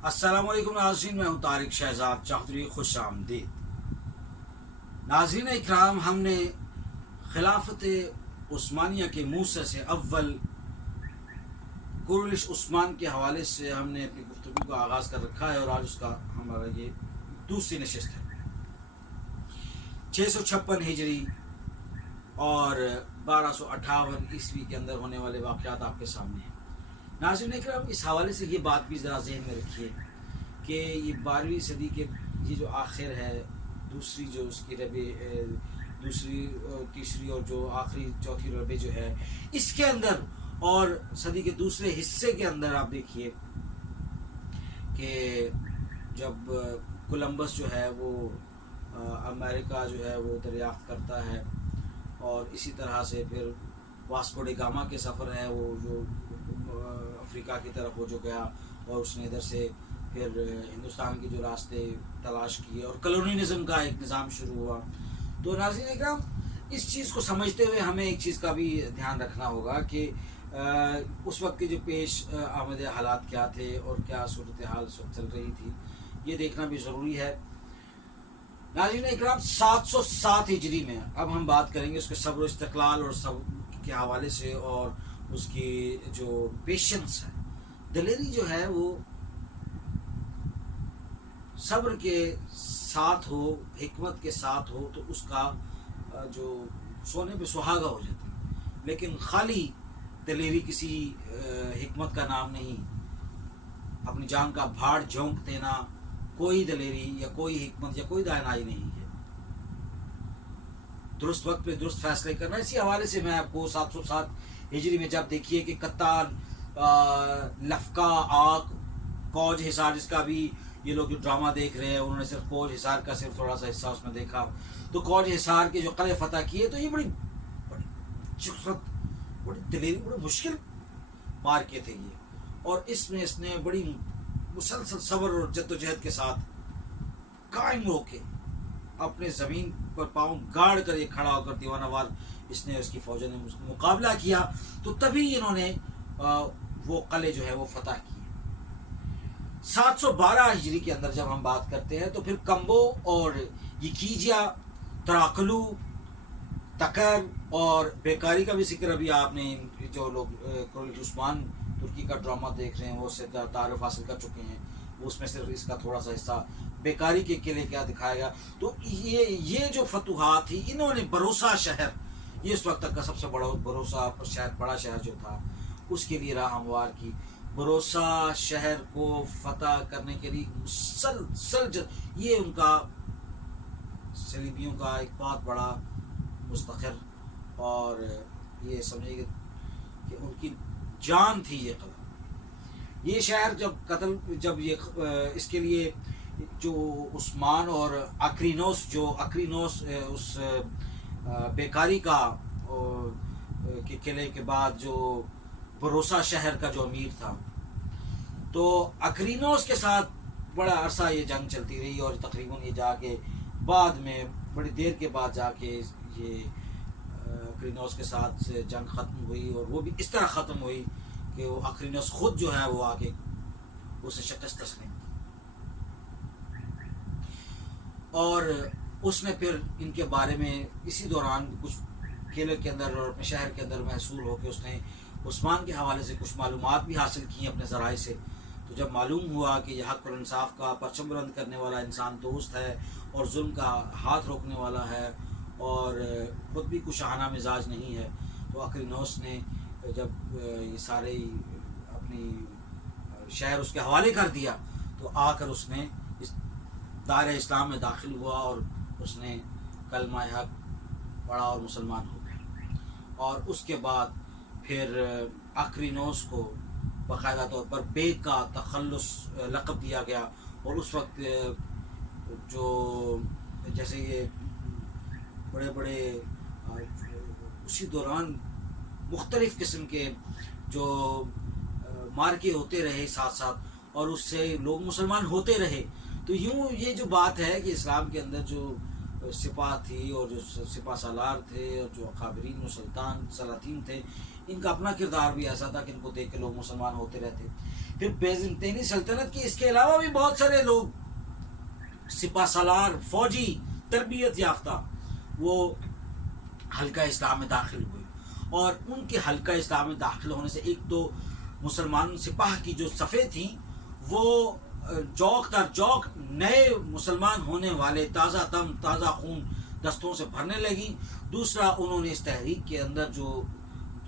السلام علیکم ناظرین، میں ہوں طارق شہزاد چودھری، خوش آمدید ناظرین اکرام۔ ہم نے خلافت عثمانیہ کے موسیٰ سے اول کورولش عثمان کے حوالے سے ہم نے اپنی گفتگو کا آغاز کر رکھا ہے، اور آج اس کا ہمارا یہ دوسری نشست ہے۔ 656 ہجری اور 1258 عیسوی کے اندر ہونے والے واقعات آپ کے سامنے ہیں۔ ناظرین اکرام، اس حوالے سے یہ بات بھی ذرا ذہن میں رکھیے کہ یہ 12ویں صدی کے یہ جو آخر ہے، دوسری جو اس کی دوسری تیسری اور جو آخری چوتھی ربع جو ہے، اس کے اندر اور صدی کے دوسرے حصے کے اندر آپ دیکھیے کہ جب کولمبس جو ہے وہ امریکہ جو ہے وہ دریافت کرتا ہے، اور اسی طرح سے پھر واسکو ڈی گاما کے سفر ہے، وہ جو افریقہ کی طرف وہ جو گیا، اور اس نے ادھر سے پھر ہندوستان کے جو راستے تلاش کیے، اور کلونیلزم کا ایک نظام شروع ہوا۔ تو ناظرین اکرام، اس چیز کو سمجھتے ہوئے ہمیں ایک چیز کا بھی دھیان رکھنا ہوگا کہ اس وقت کے جو پیش آمد حالات کیا تھے اور کیا صورتحال چل رہی تھی، یہ دیکھنا بھی ضروری ہے۔ ناظرین اکرام، 707 ہجری میں اب ہم بات کریں گے اس کے صبر و استقلال اور صبر کے حوالے سے، اور اس کی جو پیشنس ہے، دلیری جو ہے وہ صبر کے ساتھ ہو، حکمت کے ساتھ ہو تو اس کا جو سونے پہ سہاگا ہو جاتا ہے، لیکن خالی دلیری کسی حکمت کا نام نہیں۔ اپنی جان کا بھاڑ جھونک دینا کوئی دلیری یا کوئی حکمت یا کوئی دانائی نہیں ہے۔ درست وقت پہ درست فیصلے کرنا۔ اسی حوالے سے میں آپ کو 707 ہجری میں جب دیکھیے کہ قطار، لفکا، آگ، کوج حصار، جس کا بھی یہ لوگ جو ڈرامہ دیکھ رہے ہیں انہوں نے صرف کوج حصار کا صرف تھوڑا سا حصہ اس میں دیکھا، تو کوج حصار کے جو قلعے فتح کیے، تو یہ بڑی جرأت، بڑی دلیری، بڑی مشکل مارکے تھے یہ، اور اس میں اس نے بڑی مسلسل صبر اور جدوجہد کے ساتھ قائم ہو کے اپنے زمین پر پاؤں گاڑ کر یہ کھڑا ہو کر دیوانہ وار اس نے اس کی فوجوں نے مقابلہ کیا، تو تبھی انہوں نے وہ قلعے جو ہے وہ فتح کیے۔ 712 ہجری کے اندر جب ہم بات کرتے ہیں تو پھر کمبو اور یکیجیا، تراکلو، تکر اور بیکاری کا بھی ذکر ابھی آپ نے جو لوگ کورولش عثمان ترکی کا ڈرامہ دیکھ رہے ہیں وہ اس سے تعارف حاصل کر چکے ہیں، اس میں صرف اس کا تھوڑا سا حصہ بیکاری کے قلعے کیا دکھایا گیا۔ تو یہ جو فتوحات تھی، انہوں نے بھروسہ شہر، یہ اس وقت تک کا سب سے بڑا بھروسہ شہر، بڑا شہر جو تھا، اس کے لیے راہ ہموار کی۔ بھروسہ شہر کو فتح کرنے کے لیے مسلسل یہ ان کا صلیبیوں کا ایک بہت بڑا مستقر، اور یہ سمجھے کہ ان کی جان تھی یہ قلعہ، یہ شہر۔ جب یہ اس کے لیے جو عثمان اور اکرینوس اس بیکاری کا کے قلعے کے بعد جو بھروسہ شہر کا جو امیر تھا، تو اکرینوس کے ساتھ بڑا عرصہ یہ جنگ چلتی رہی، اور تقریباً یہ جا کے بعد میں بڑی دیر کے بعد جا کے یہ اکرینوس کے ساتھ سے جنگ ختم ہوئی، اور وہ بھی اس طرح ختم ہوئی کہ وہ اکرینوس خود جو ہے وہ آ کے اسے شکست تسلیم کی، اور اس نے پھر ان کے بارے میں اسی دوران کچھ قلعے کے اندر اور اپنے شہر کے اندر محصور ہو کے اس نے عثمان کے حوالے سے کچھ معلومات بھی حاصل کی اپنے ذرائع سے۔ تو جب معلوم ہوا کہ یہ حق اور انصاف کا پرچم بلند کرنے والا انسان دوست ہے، اور ظلم کا ہاتھ روکنے والا ہے، اور خود بھی کچھ شاہانہ مزاج نہیں ہے، تو اکرینوس نے جب یہ سارے اپنی شہر اس کے حوالے کر دیا، تو آ کر اس نے اس دائرہ اسلام میں داخل ہوا، اور اس نے کلمہ حق پڑھا اور مسلمان ہو گیا۔ اور اس کے بعد پھر اکرینوس کو باقاعدہ طور پر بیگ کا تخلص لقب دیا گیا، اور اس وقت جو جیسے یہ بڑے بڑے اسی دوران مختلف قسم کے جو مارکے ہوتے رہے ساتھ ساتھ، اور اس سے لوگ مسلمان ہوتے رہے، تو یوں یہ جو بات ہے کہ اسلام کے اندر جو سپاہ تھی اور جو سپاہ سالار تھے اور جو اکابرین و سلاطین تھے، ان کا اپنا کردار بھی ایسا تھا کہ ان کو دیکھ کے لوگ مسلمان ہوتے رہتے۔ پھر بیزنطینی سلطنت کے اس کے علاوہ بھی بہت سارے لوگ سپہ سالار فوجی تربیت یافتہ وہ حلقہ اسلام میں داخل ہوئے، اور ان کے حلقہ اسلام میں داخل ہونے سے ایک تو مسلمان سپاہ کی جو صفیں تھیں وہ جوک در جوک نئے مسلمان ہونے والے تازہ دم تازہ خون دستوں سے بھرنے لگی. دوسرا انہوں نے اس تحریک کے اندر جو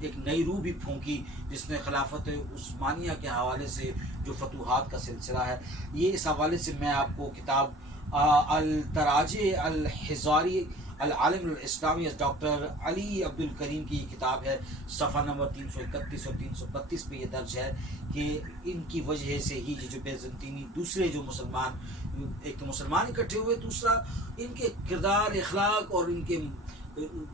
ایک نئی روح بھی پھونکی جس میں خلافت عثمانیہ کے حوالے سے جو فتوحات کا سلسلہ ہے. یہ اس حوالے سے میں آپ کو کتاب التراجع الحزاری العالم الاسلامی ڈاکٹر علی عبد الکریم کی کتاب ہے، صفحہ نمبر 331 اور 332 پہ یہ درج ہے کہ ان کی وجہ سے ہی جو بیزنطینی دوسرے جو مسلمان، ایک تو مسلمان اکٹھے ہوئے، دوسرا ان کے کردار اخلاق اور ان کے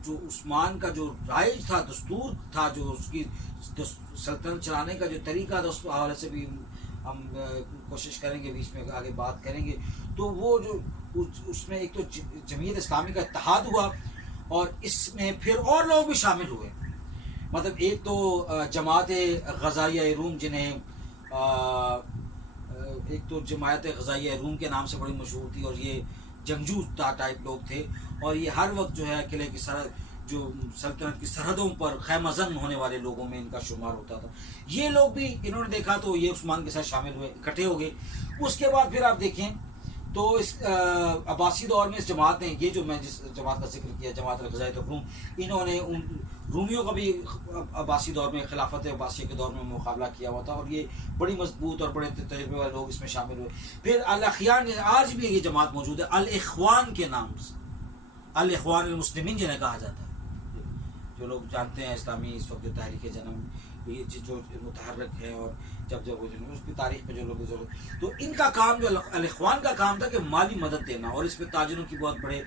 جو عثمان کا جو رائج تھا، دستور تھا، جو اس کی سلطنت چلانے کا جو طریقہ تھا، اس حوالے سے بھی ہم کوشش کریں گے، بیچ میں آگے بات کریں گے. تو وہ جو اس میں ایک تو جمعیت اسلامی کا اتحاد ہوا، اور اس میں پھر اور لوگ بھی شامل ہوئے. مطلب ایک تو جماعت غزائیہ روم، جنہیں ایک تو جماعت غزائیہ روم کے نام سے بڑی مشہور تھی، اور یہ جنگجو ٹائپ لوگ تھے، اور یہ ہر وقت جو ہے قلعے کی سرحد، جو سلطنت کی سرحدوں پر خیمہ زن ہونے والے لوگوں میں ان کا شمار ہوتا تھا. یہ لوگ بھی انہوں نے دیکھا تو یہ عثمان کے ساتھ شامل ہوئے، اکٹھے ہو گئے. اس کے بعد پھر آپ دیکھیں تو اس عباسی دور میں اس جماعت نے، یہ جو میں جس جماعت کا ذکر کیا، جماعت الغزائیہ روم، انہوں نے ان رومیوں کا بھی عباسی دور میں، خلافت عباسیہ کے دور میں مقابلہ کیا ہوا تھا، اور یہ بڑی مضبوط اور بڑے تجربے والے لوگ اس میں شامل ہوئے. پھر الاخیان، آج بھی یہ جماعت موجود ہے الاخوان کے نام سے، الاخوان المسلمین جنہیں کہا جاتا ہے. جو لوگ جانتے ہیں اسلامی اس وقت جو تحریک جنم یہ جو متحرک ہے، اور جب وہ اس کی تاریخ میں جو لوگ ضرورت، تو ان کا کام جو الاخوان کا کام تھا کہ مالی مدد دینا، اور اس میں تاجروں کی بہت بڑے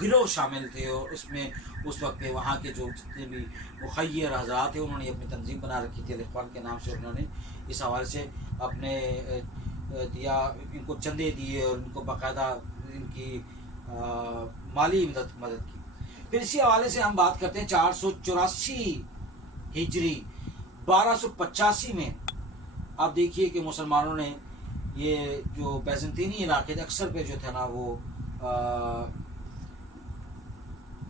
گروہ شامل تھے، اور اس میں اس وقت وہاں کے جو جتنے بھی مخیر حضرات تھے انہوں نے اپنی تنظیم بنا رکھی تھی الاخوان کے نام سے. انہوں نے اس حوالے سے اپنے دیا، ان کو چندے دیے، اور ان کو باقاعدہ ان کی مالی مدد کی. پھر اسی حوالے سے ہم بات کرتے ہیں 484 ہجری 1285 میں آپ دیکھیے کہ مسلمانوں نے یہ جو بیزنطینی علاقے تھے اکثر پہ جو تھا نا، وہ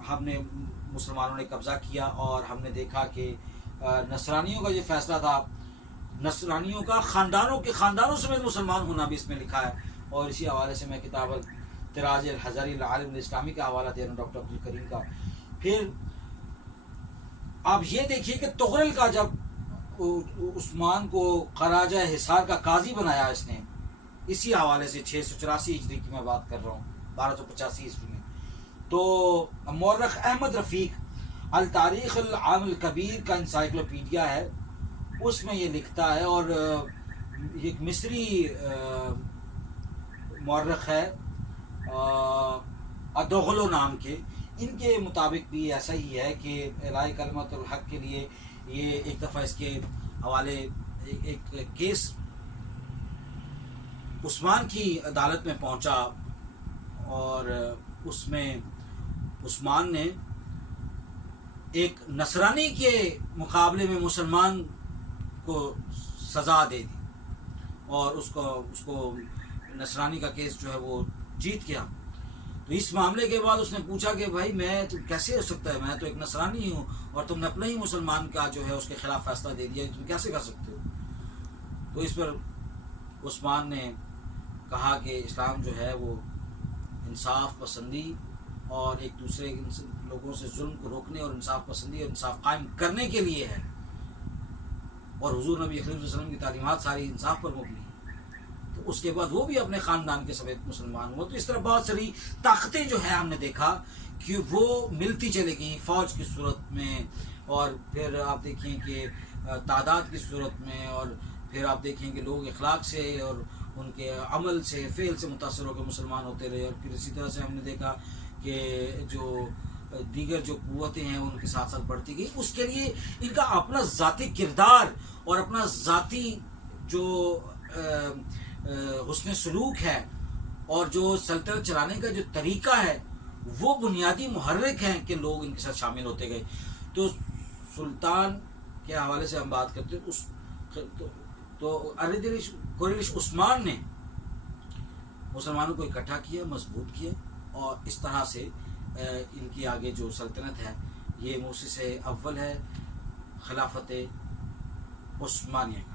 ہم نے مسلمانوں نے قبضہ کیا، اور ہم نے دیکھا کہ نصرانیوں کا یہ فیصلہ تھا، نصرانیوں کا خاندانوں سمیت مسلمان ہونا بھی اس میں لکھا ہے. اور اسی حوالے سے میں کتاب التراجع الحزاری العالم الاسلامی کا حوالہ دے رہا ہوں، ڈاکٹر عبد الکریم کا. پھر آپ یہ دیکھیے کہ تغرل کا جب عثمان کو خراجہ حصار کا قاضی بنایا اس نے، اسی حوالے سے 684 ہجری کی میں بات کر رہا ہوں، 1285 عیسوی میں. تو مورخ احمد رفیق التاریخ العام الکبیر کا انسائکلوپیڈیا ہے، اس میں یہ لکھتا ہے، اور ایک مصری مورخ ہے ادوغلو نام کے، ان کے مطابق بھی ایسا ہی ہے کہ اعلاء کلمت الحق کے لیے یہ ایک دفعہ اس کے حوالے ایک کیس عثمان کی عدالت میں پہنچا، اور اس میں عثمان نے ایک نصرانی کے مقابلے میں مسلمان کو سزا دے دی، اور اس کو نصرانی کا کیس جو ہے وہ جیت گیا. تو اس معاملے کے بعد اس نے پوچھا کہ بھائی میں کیسے ہو سکتا ہے، میں تو ایک نصرانی ہوں، اور تم نے اپنا ہی مسلمان کا جو ہے اس کے خلاف فیصلہ دے دیا، تم کیسے کر سکتے ہو؟ تو اس پر عثمان نے کہا کہ اسلام جو ہے وہ انصاف پسندی اور ایک دوسرے لوگوں سے ظلم کو روکنے اور انصاف پسندی اور انصاف قائم کرنے کے لیے ہے، اور حضور نبی اکرم صلی اللہ علیہ وسلم کی تعلیمات ساری انصاف پر مبنی ہیں. تو اس کے بعد وہ بھی اپنے خاندان کے سمیت مسلمان ہوا. تو اس طرح بہت ساری طاقتیں جو ہیں ہم نے دیکھا کہ وہ ملتی چلی گئیں فوج کی صورت میں، اور پھر آپ دیکھیں کہ تعداد کی صورت میں، اور پھر آپ دیکھیں کہ لوگ اخلاق سے اور ان کے عمل سے فعل سے متاثر ہو کے مسلمان ہوتے رہے. اور پھر اسی طرح سے ہم نے دیکھا کہ جو دیگر جو قوتیں ہیں ان کے ساتھ ساتھ بڑھتی گئی. اس کے لیے ان کا اپنا ذاتی کردار اور اپنا ذاتی جو حسن سلوک ہے اور جو سلطنت چلانے کا جو طریقہ ہے وہ بنیادی محرک ہیں کہ لوگ ان کے ساتھ شامل ہوتے گئے. تو سلطان کے حوالے سے ہم بات کرتے ہیں، تو کوریلش عثمان نے مسلمانوں کو اکٹھا کیا، مضبوط کیا، اور اس طرح سے ان کی آگے جو سلطنت ہے یہ مؤسس اول ہے خلافت عثمانیہ کا۔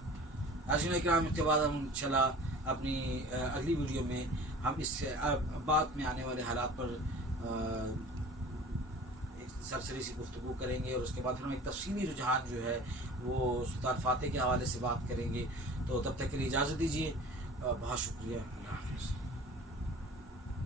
ناظرین اکرام، اس کے بعد ہم انشاءاللہ اپنی اگلی ویڈیو میں ہم اس سے بعد میں آنے والے حالات پر ایک سرسری سی گفتگو کریں گے، اور اس کے بعد ہم ایک تفصیلی رجحان جو ہے وہ سلطان فاتح کے حوالے سے بات کریں گے۔ تو تب تک کے لیے اجازت دیجیے، بہت شکریہ، اللہ حافظ۔